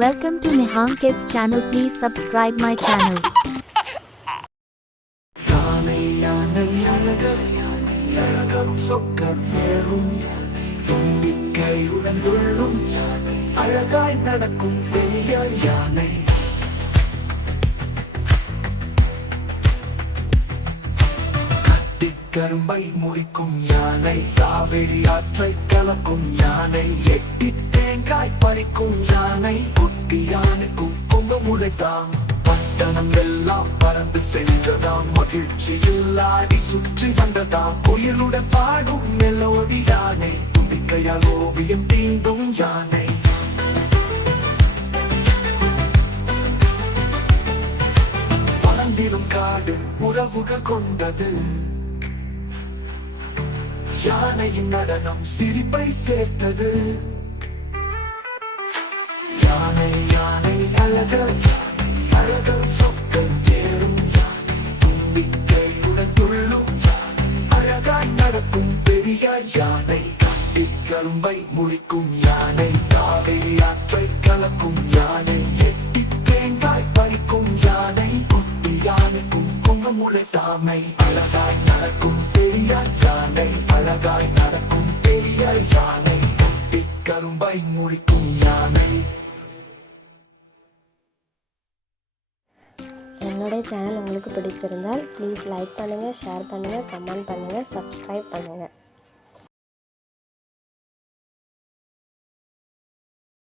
Welcome to Nihang Kids channel. Please subscribe my channel. கரும்பை முறிக்கும் யானை, காவிரி ஆற்றை கலக்கும் யானை, எட்டி தேங்காய் பறிக்கும் யானை, குட்டி யானைக்கும் குங்கம் உடைத்தாம். பட்டணம் எல்லாம் பறந்து சென்றதாம், மகிழ்ச்சியில் ஆடி சுற்றி வந்ததாம். உயிருடன் பாடும் மெலோடி யானை, தும்பிக்கையால் ஓவியம் தீண்டும் யானை. வளர்ந்திடும் காடு உறவுகள் கொண்டது, யானையின் நடனம் சிரிப்பை சேர்த்தது. யானை யானை அழக யானை, அழக சொற்கள் ஏறும் யானை, தும்பிக்கையுடன் துள்ளும் யானை, அழகாய் நடக்கும் பெரிய யானை, கட்டி கரும்பை முறிக்கும் யானை, காவிரி ஆற்றை கலக்கும் யானை, எட்டி தேங்காய் பறிக்கும் யானை, குட்டி யானைக்கும் குங்கம் உடைத்தாமை. அழகாய் நடக்கும் பெரிய யானை, அழகாய் நடக்கும் பெரிய யானை, கட்டி கரும்பை முறிக்கும் யானை. என்னுடைய சேனல் உங்களுக்கு பிடிச்சிருந்தால் ப்ளீஸ் லைக் பண்ணுங்கள், ஷேர் பண்ணுங்கள், கமெண்ட் பண்ணுங்கள், சப்ஸ்கிரைப் பண்ணுங்கள்.